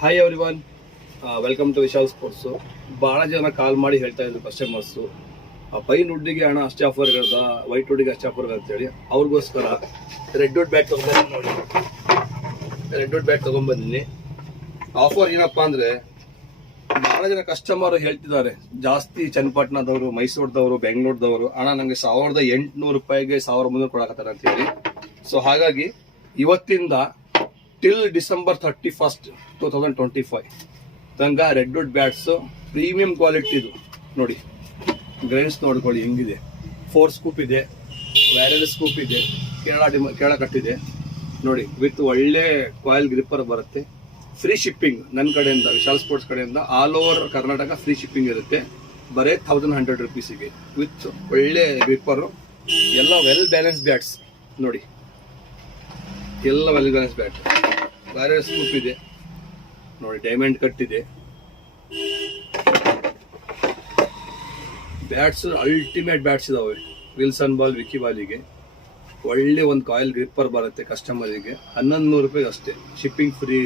Hi everyone, welcome to Vishal sports. ಭಾಳ ಜನ ಕಾಲ್ ಮಾಡಿ ಹೇಳ್ತಾ ಇದ್ರು ಕಸ್ಟಮರ್ಸು, ಪೈನ್ ವುಡ್ಡಿಗೆ ಹಣ ಅಷ್ಟೇ ಆಫರ್ ಇರೋದಾ, ವೈಟ್ ವುಡ್ಡಿಗೆ ಅಷ್ಟೇ ಆಫರ್ ಅಂತೇಳಿ. ಅವ್ರಿಗೋಸ್ಕರ ರೆಡ್ ವುಡ್ ಬ್ಯಾಟ್ ತೊಗೊಂಬಂದಿನಿ ನೋಡಿ. ರೆಡ್ ವುಡ್ ಬ್ಯಾಟ್ ತೊಗೊಂಬಂದಿನಿ. ಆಫರ್ ಏನಪ್ಪ ಅಂದರೆ, ಭಾಳ ಜನ ಕಸ್ಟಮರ್ ಹೇಳ್ತಿದ್ದಾರೆ, ಜಾಸ್ತಿ ಚನ್ನಪಟ್ಟಣದವರು, ಮೈಸೂರದವರು, ಬೆಂಗಳೂರದವರು, ಹಣ ನನಗೆ 1800 ರೂಪಾಯಿಗೆ 1300 ಕೊಡಕತ್ತಾರೆ ಅಂತೇಳಿ. ಸೊ ಹಾಗಾಗಿ ಇವತ್ತಿಂದ ಟಿಲ್ ಡಿಸೆಂಬರ್ 31st, 2025 ತನಕ ರೆಡ್ ವುಡ್ ಬ್ಯಾಟ್ಸು ಪ್ರೀಮಿಯಂ ಕ್ವಾಲಿಟಿದು ನೋಡಿ. ಗ್ರೈನ್ಸ್ ನೋಡ್ಕೊಳ್ಳಿ ಹೆಂಗಿದೆ. 4 ಸ್ಕೂಪ್ ಇದೆ, ವ್ಯಾರೆಲ್ ಸ್ಕೂಪ್ ಇದೆ, ಕೇರಳ ಕಟ್ಟಿದೆ ನೋಡಿ. ವಿತ್ ಒಳ್ಳೆ ಕಾಯಿಲ್ ಗ್ರಿಪ್ಪರ್ ಬರುತ್ತೆ. ಫ್ರೀ ಶಿಪ್ಪಿಂಗ್ ನನ್ನ ಕಡೆಯಿಂದ, ವಿಶಾಲ್ ಸ್ಪೋರ್ಟ್ಸ್ ಕಡೆಯಿಂದ all over Karnataka free shipping ಇರುತ್ತೆ. ಬರೀ 1100 ರೂಪೀಸಿಗೆ ವಿತ್ ಒಳ್ಳೆ ಗ್ರಿಪ್ಪರು. ಎಲ್ಲ ವೆಲ್ ಬ್ಯಾಲೆನ್ಸ್ ಬ್ಯಾಟ್ಸ್ ನೋಡಿ, ಎಲ್ಲ ವೆಲ್ ಬ್ಯಾಲೆನ್ಸ್ ಬ್ಯಾಟ್. ವ್ಯಾರೆಲ್ ಸ್ಕೂಪ್ ಇದೆ ನೋಡಿ, ಡೈಮಂಡ್ ಕಟ್ ಇದೆ. ಬ್ಯಾಟ್ಸ್ ಅಲ್ಟಿಮೇಟ್ ಬ್ಯಾಟ್ಸ್ ಇದಾವೆ. ವಿಲ್ಸನ್ ಬಾಲ್, ವಿಕ್ಕಿ ಬಾಲಿಗೆ ಒಳ್ಳೆ ಒಂದು ಕಾಯಿಲ್ ಗ್ರಿಪ್ಪರ್ ಬರುತ್ತೆ. ಕಸ್ಟಮರಿಗೆ 1100 ರೂಪಾಯಿಗೆ ಅಷ್ಟೇ, ಶಿಪ್ಪಿಂಗ್ ಫ್ರೀ